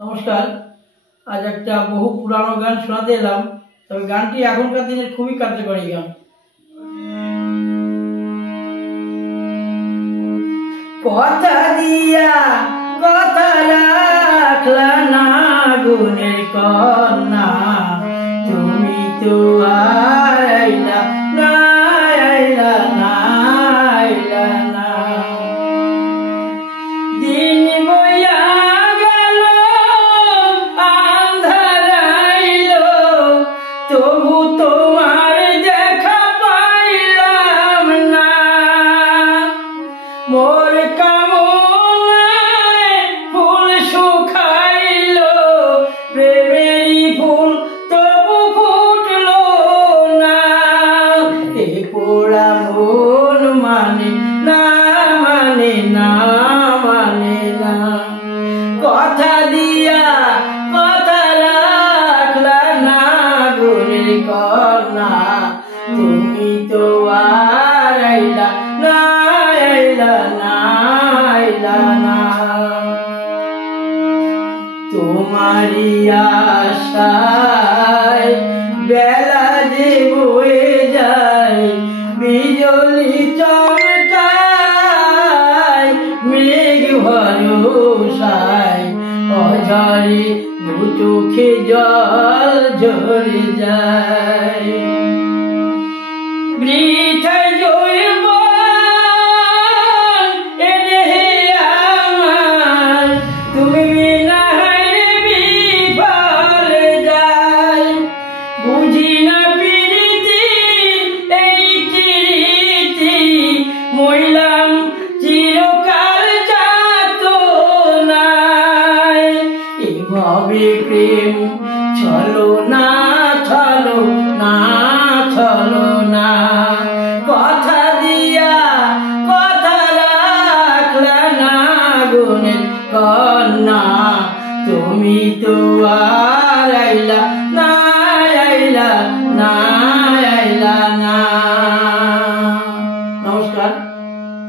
নমস্কার। আজ একটা বহু পুরানো গান শোনাতে এলাম, তবে গানটি এখনকার দিনের খুবই কার্যকরী গান। কথা দিয়া কথা রাখলা না গুণের কন্যা, তুমি তো আইলা না, আইলা না, আইলা না। দিন বইয়া গেল আন্ধার আইল, তবু তোমার দেখা পাইলাম না। মোর কামনায় ফুল শুকাইল, প্রেমেরই ফুল তবু ফুটলো না। এ পোড়া মন মানে না, মানে না, মানে না। কথা দিয়া কথা রাখলা না গুণের কন্যা, তুমি তো আর আইলা না, আইলা না, আইলা না। তোমারি আশায় বেলা যে বয়ে যায়, বিজলি চমকায় মেঘ ভরসায়, অঝরে দু চোখে জল ঝরে যায়। বৃথায় যৌবন এ দেহে আমার, তুমি বিনা বিফল যায়। বুঝি না প্রীতি এই রীতি, মইলাম চিরকাল যাতনায়। এভাবে প্রেম চলো না, চলো না, চলো না। কথা দিয়া কথা রাখলা না গুণের কন্যা, তুমি তো